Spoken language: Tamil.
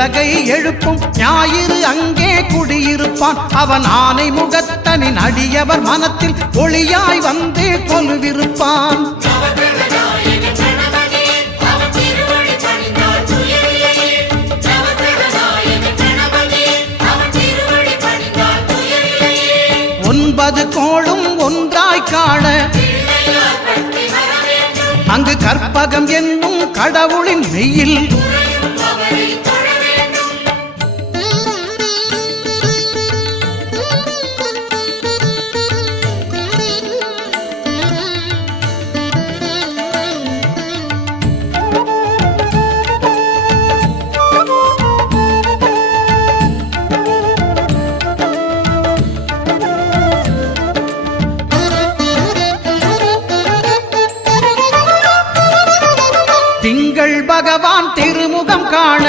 உலகை எழுப்பும் ஞாயிறு அங்கே குடியிருப்பான். அவன் ஆனை முகத்தனின் அடியவர் மனத்தில் ஒளியாய் வந்து கொலுவிருப்பான். ஒன்பது கோளும் ஒன்றாய் காண அங்கு கற்பகம் என்னும் கடவுளின் மெய்யில் திங்கள் பகவான் திருமுகம் காண